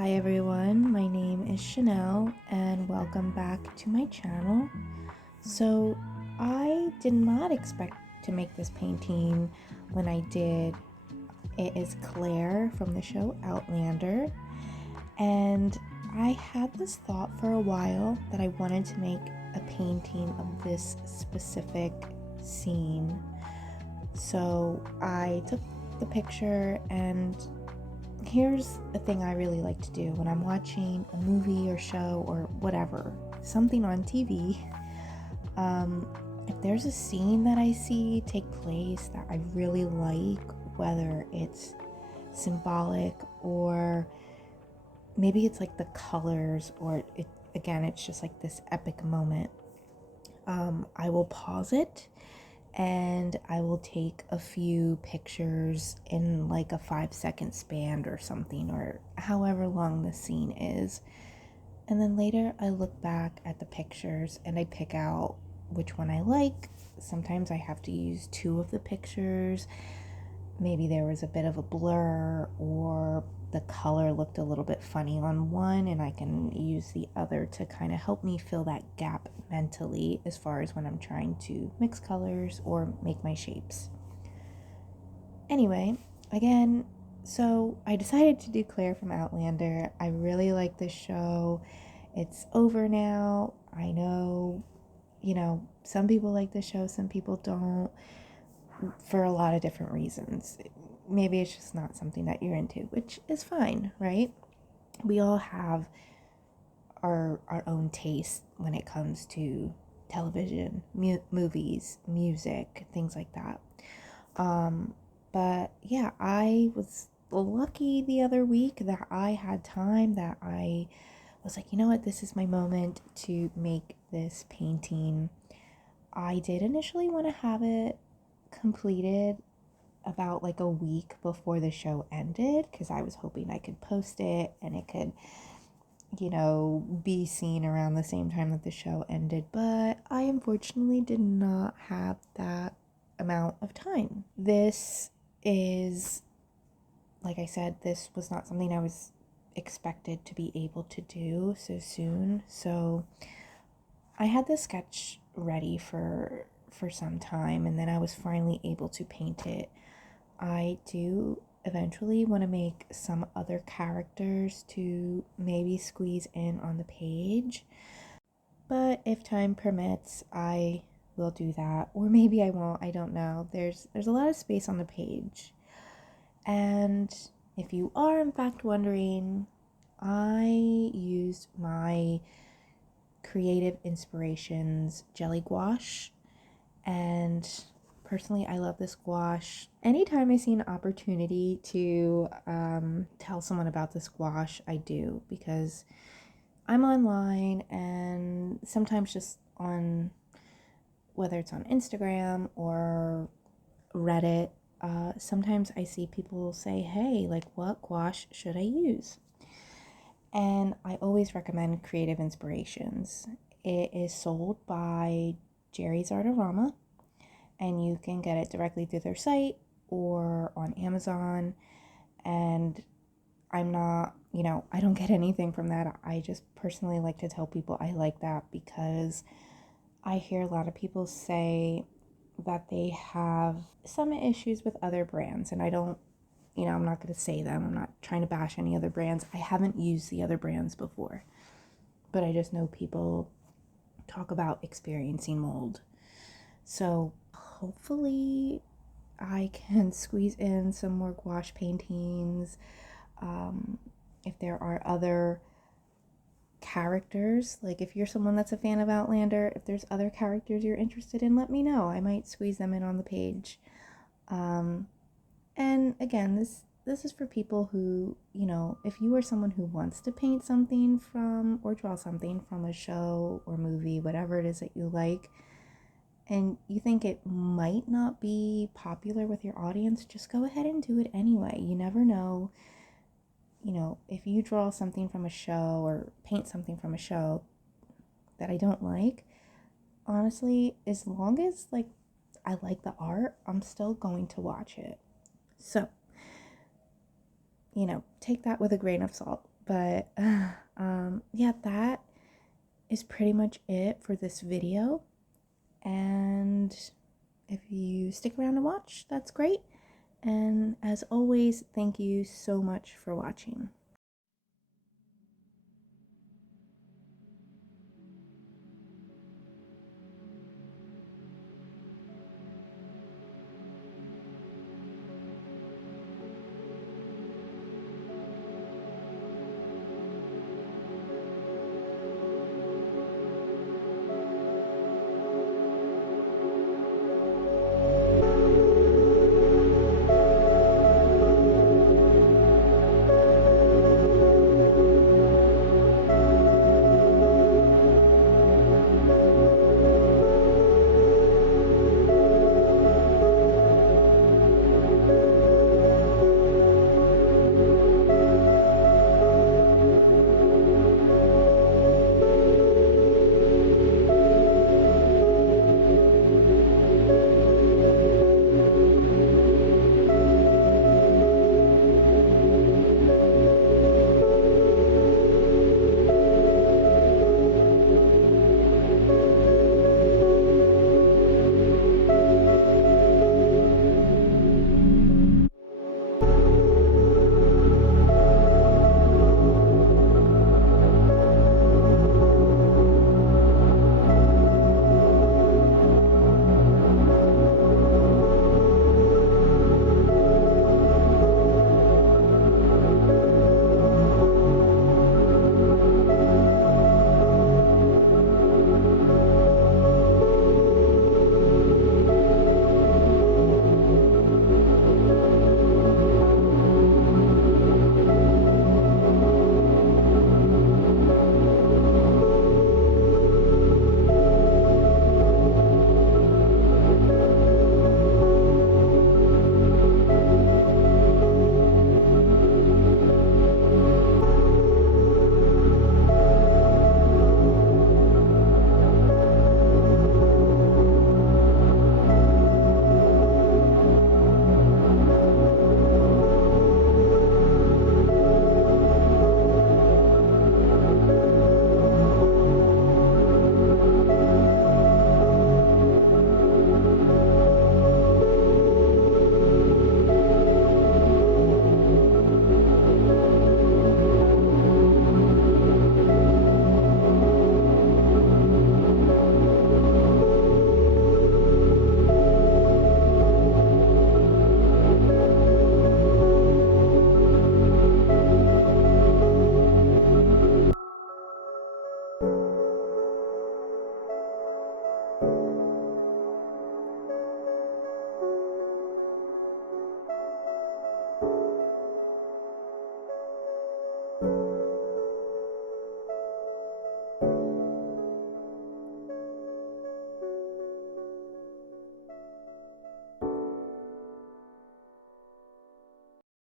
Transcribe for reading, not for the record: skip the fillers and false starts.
Hi everyone, my name is Chanel and welcome back to my channel. So I did not expect to make this painting when I did. It is Claire from the show Outlander, and I had this thought for a while that I wanted to make a painting of this specific scene. So I took the picture, and here's a thing I really like to do when I'm watching a movie or show or whatever, something on TV. If there's a scene that I see take place that I really like, whether it's symbolic or maybe it's like the colors, or it's just like this epic moment, I will pause it and I will take a few pictures in like a 5-second span or something, or however long the scene is. And then later I look back at the pictures and I pick out which one I like. Sometimes I have to use two of the pictures. Maybe there was a bit of a blur, or the color looked a little bit funny on one, and I can use the other to kind of help me fill that gap mentally as far as when I'm trying to mix colors or make my shapes. Anyway, again, so I decided to do Claire from Outlander. I really like this show. It's over now. I know, some people like the show, some people don't, for a lot of different reasons. Maybe it's just not something that you're into, which is fine, right? We all have our own taste when it comes to television, movies, music, things like that. But yeah, I was lucky the other week that I had time, that I was like, you know what, this is my moment to make this painting. I did initially want to have it completed about like a week before the show ended, because I was hoping I could post it and it could, be seen around the same time that the show ended. But I unfortunately did not have that amount of time. This is, like I said, this was not something I was expected to be able to do so soon. So I had the sketch ready for some time, and then I was finally able to paint it. I do eventually want to make some other characters to maybe squeeze in on the page, but if time permits, I will do that, or maybe I won't. I don't know. There's a lot of space on the page. And if you are in fact wondering, I used my Creative Inspirations jelly gouache, and personally I love this gouache. Anytime I see an opportunity to tell someone about this gouache, I do, because I'm online, and sometimes just on, whether it's on Instagram or Reddit, sometimes I see people say, hey, like, what gouache should I use? And I always recommend Creative Inspirations. It is sold by Jerry's Artorama, and you can get it directly through their site or on Amazon. And I'm not, I don't get anything from that. I just personally like to tell people I like that, because I hear a lot of people say that they have some issues with other brands, and I don't, I'm not going to say them. I'm not trying to bash any other brands. I haven't used the other brands before, but I just know people talk about experiencing mold. So hopefully I can squeeze in some more gouache paintings. If there are other characters, like if you're someone that's a fan of Outlander, if there's other characters you're interested in, let me know. I might squeeze them in on the page. And again, this is for people who, if you are someone who wants to paint something from, or draw something from a show or movie, whatever it is that you like, and you think it might not be popular with your audience, just go ahead and do it anyway. You never know. If you draw something from a show or paint something from a show that I don't like, honestly, as long as like I like the art, I'm still going to watch it. So, take that with a grain of salt. But yeah, that is pretty much it for this video. And if you stick around to watch, that's great. And as always, thank you so much for watching.